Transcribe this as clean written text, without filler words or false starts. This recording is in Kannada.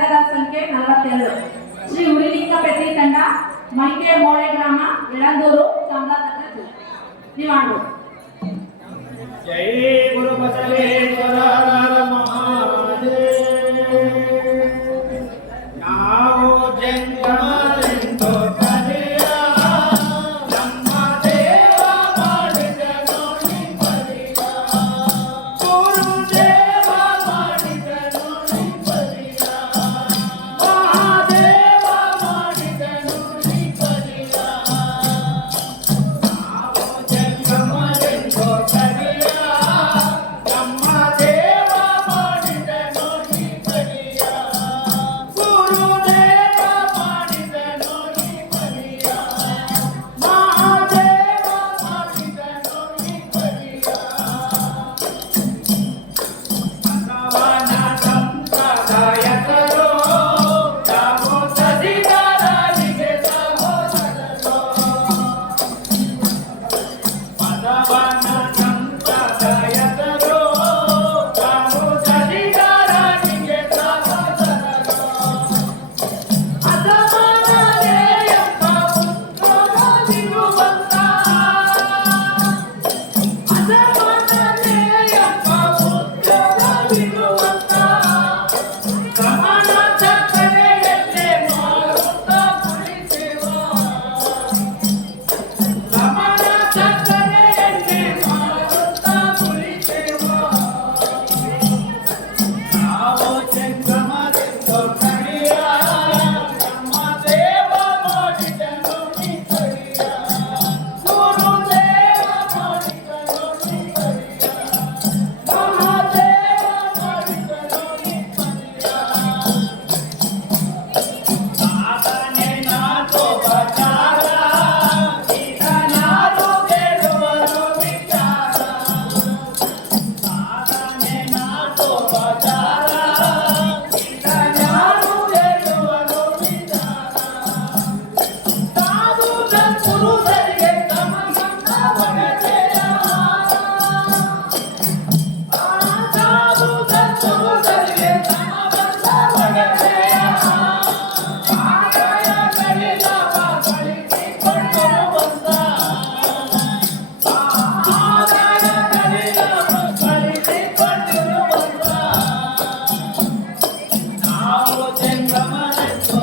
ತಂಡದ ಸಂಖ್ಯೆ 42. ಶ್ರೀ ಉರಿಲಿಂಗ ಪ್ರತಿ ತಂಡ ಮೈಕೆ ಮೋಳೆ ಗ್ರಾಮ ಯಳಂದೂರು ಚಾಮರಾಜನಗರ ಜಿಲ್ಲೆ. ನೀವು ಆಡ್ಬೋದು. ಜೈ ಗುರು ಬಸವೇಶ್ವರ ಮಹಾದೇವ. ನಾವು ಜಂಗಮರೆಂದು ಕರೆಯ ನಮ್ಮ ದೇವ ಮಾಡಿದ ನೋಡಿ ಬರಿಯ. ಗುರುದೇವ ಮಾಡಿದ ನೋಡಿ ಬರಿಯ. ಮಹಾದೇವ ಮಾಡಿದ ನೋಡಿ ಬರಿಯ. ನಾವು ಜಂಗಮರೆಂದು ಕರೆಯ ನಮ್ಮ ದೇವ ಮಾಡಿದ ನೋಡಿ ಬರಿಯ. ಗುರುದೇವ ಮಾಡಿದ ನೋಡಿ ಬರಿಯ. ಮಹಾದೇವ ಮಾಡಿದ ನೋಡಿ ಬರಿಯ. ಬಸವನ ಸಂಪ್ರದಾಯಕರು ತಾವು ಸಸಿಗಾರರಿಗೆ ಸಹೋದರರು. ಬಸವನ ಸಂಪ್ರದಾಯಕರು ತಾವು ಸಸಿಗಾರರಿಗೆ ಸಹೋದರರು. ಅಸಮಾನತೆ ಎಂಬ ಪುತ್ರವಿರುವಂತ. ಅಸಮಾನತೆ ಎಂಬ ಪುತ್ರವಿರುವಂತ. ಸಮಾನತ ಕಡೆಯಲ್ಲೇ ಮಾರುತ್ತಾ ಕುಳಿತೆವ. ಸಮಾನತ ಕಡೆಯಲ್ಲೇ ಮಾರುತ್ತಾ ಕುಳಿತೆವ. ನಾವು ಜಂಗಮರೆಂದು ಕರೆಯ ನಮ್ಮ ದೇವ ಮಾಡಿದ ನೋಡಿ ಬರಿಯ. ಗುರುದೇವ ಮಾಡಿದ ನೋಡಿ ಬರಿಯ. ಮಹಾದೇವ ಮಾಡಿದ ನೋಡಿ ಬರಿಯ. ಸಾಧನೆ ನಾದು ಬಚಾರ ಇದನಾರು ಗೆಲುವರು ವಿಚಾರ. ಸಾಧನೆ ನಾದು ಬಚಾರ ಇದನಾರು ಗೆಲುವರು ವಿಚಾರ. ಸಾಧು ಸತ್ಪುರುಷರಿಗೆ ತಮ ಸಂಘವನತೆಯ. ಸಾಧು ಸತ್ಪುರುಷರಿಗೆ ತಮ ಸಂಘವನತೆಯ. ಆದಾಯ ಗಳಿಸವ ಗಳಿಸಿಕೊಂಡು ಬಂದ. ಆದಾಯ ಗಳಿಸವ ಗಳಿಸಿಕೊಂಡು ಬಂದ. ನಾವು ಜಂಗಮರೆಂದು